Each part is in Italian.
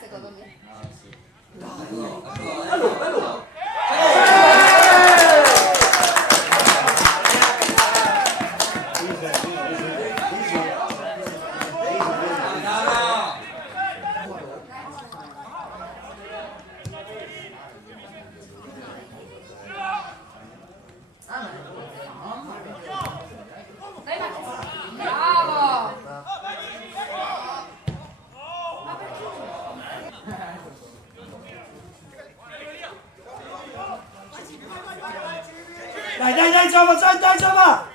Secondo me. Dai, Giova, dai, Giova!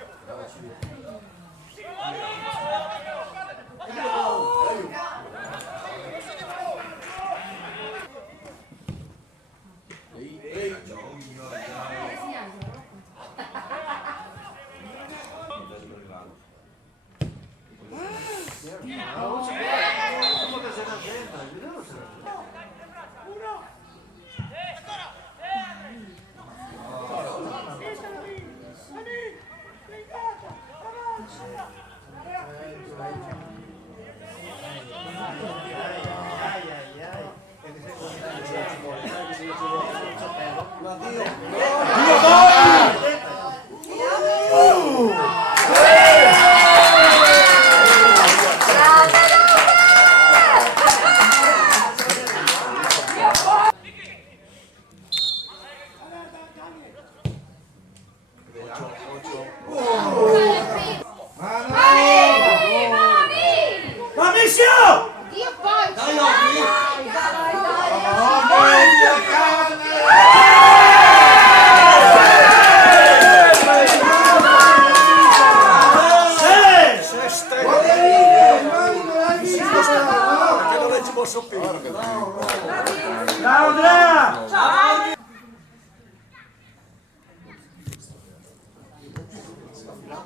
Ciao Andrea! Ciao!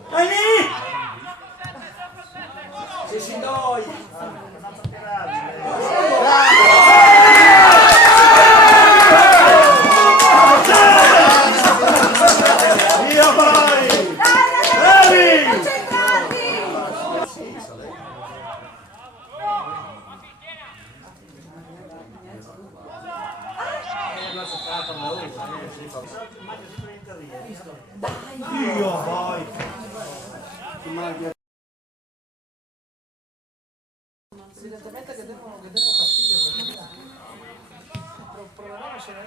Dai lì! Sì, noi! Via vai! Bravi! Dio vai! Evidentemente che devono fastidio questi. Proveremo a scegliere.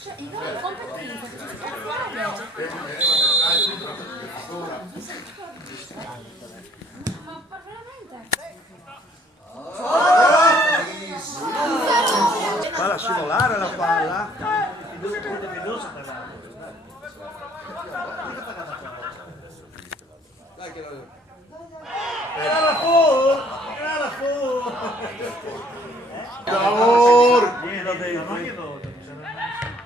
Cioè, i loro competenze ci si può fare. Ma veramente? Falla scivolare la palla. Era la full! Era la full! Lavoro!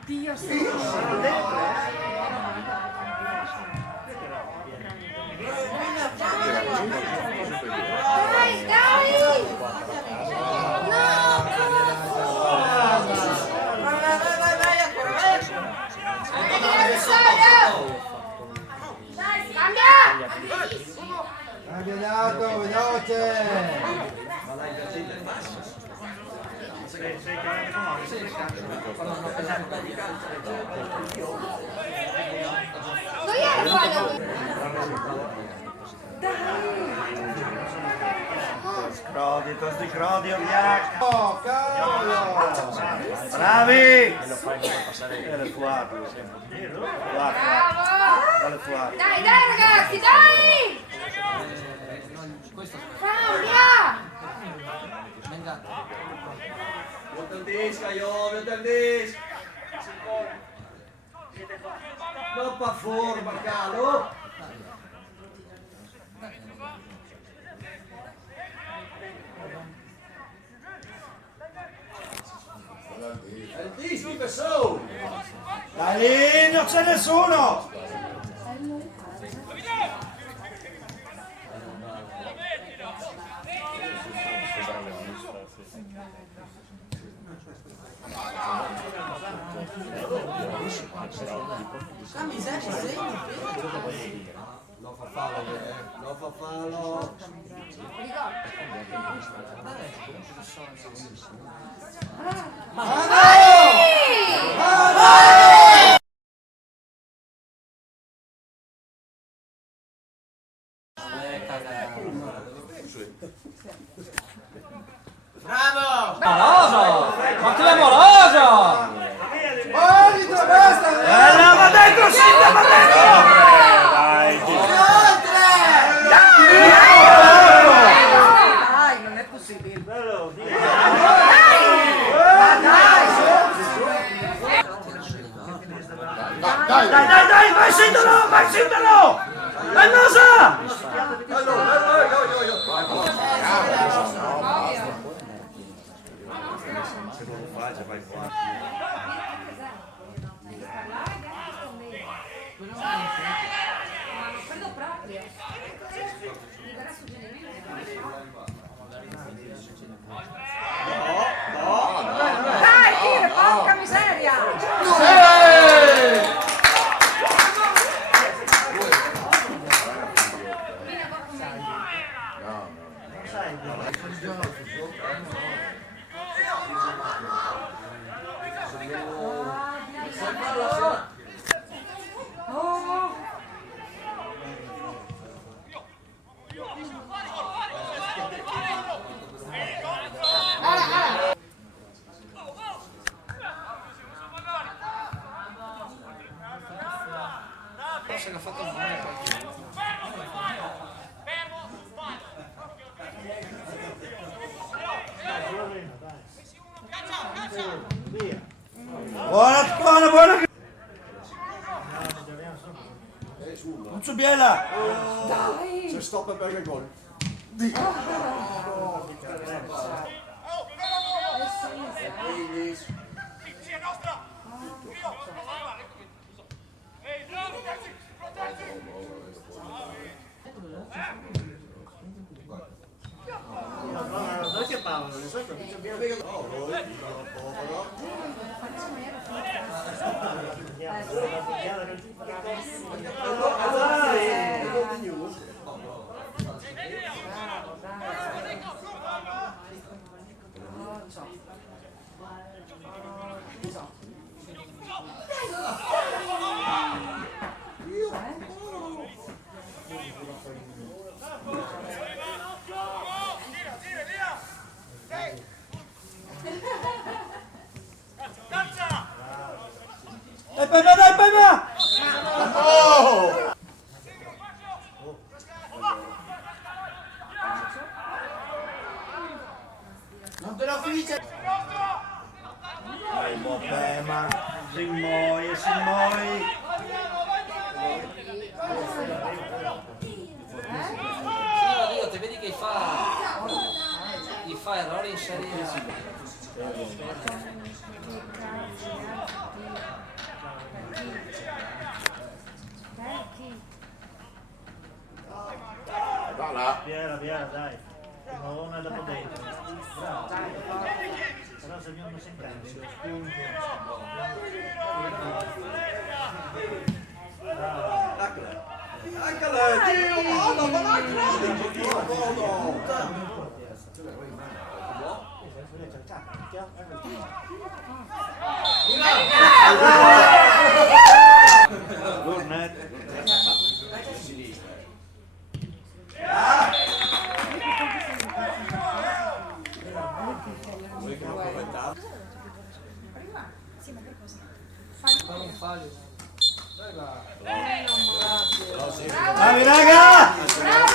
Dio sì. Dai, dai! Cambionato, veloce! Non era fallo! Scrodi, to zdy krodi, jak! Oh, cavolo! Bravi! E lo fai non passare Era il quadro. Bravo! Dalle fuori. Dai, ragazzi, dai! Questo Cambia! venga. Vuelta el disco, yo, vuelta el disco. No pa' forma, calo. El disco che so. Dai lì, non c'è nessuno! No fa fallo, no fa fallo. Amoroso! Martino Amoroso! Arbitro, basta! Va dentro, Silvia, va dentro! Dai, Dai, non è possibile. bello, dai, vai Sindalo, vai Sindalo! Dai, Mosa! Se non lo faccia, vai qua. Quello proprio. Mi darà suggerimenti. Dai, tira, porca miseria! Vieni a qua con me. Se l'ha fatto male. Via. Buona, buona! Non c'è biela! Se stoppa per il gol. Noi che parlano, di solito non c'è biela. Dai, Pema! Oh! Non te lo finisce! Dai, mo Pema! Si muovi! Dio, te vedi che gli fa errori in serie. Viera, dai. Non è da potente. Bravo. Però se non si prende, Eccola, Dio, vado, ma la fare un fallo. Dai va. Bravi raga! Bravo!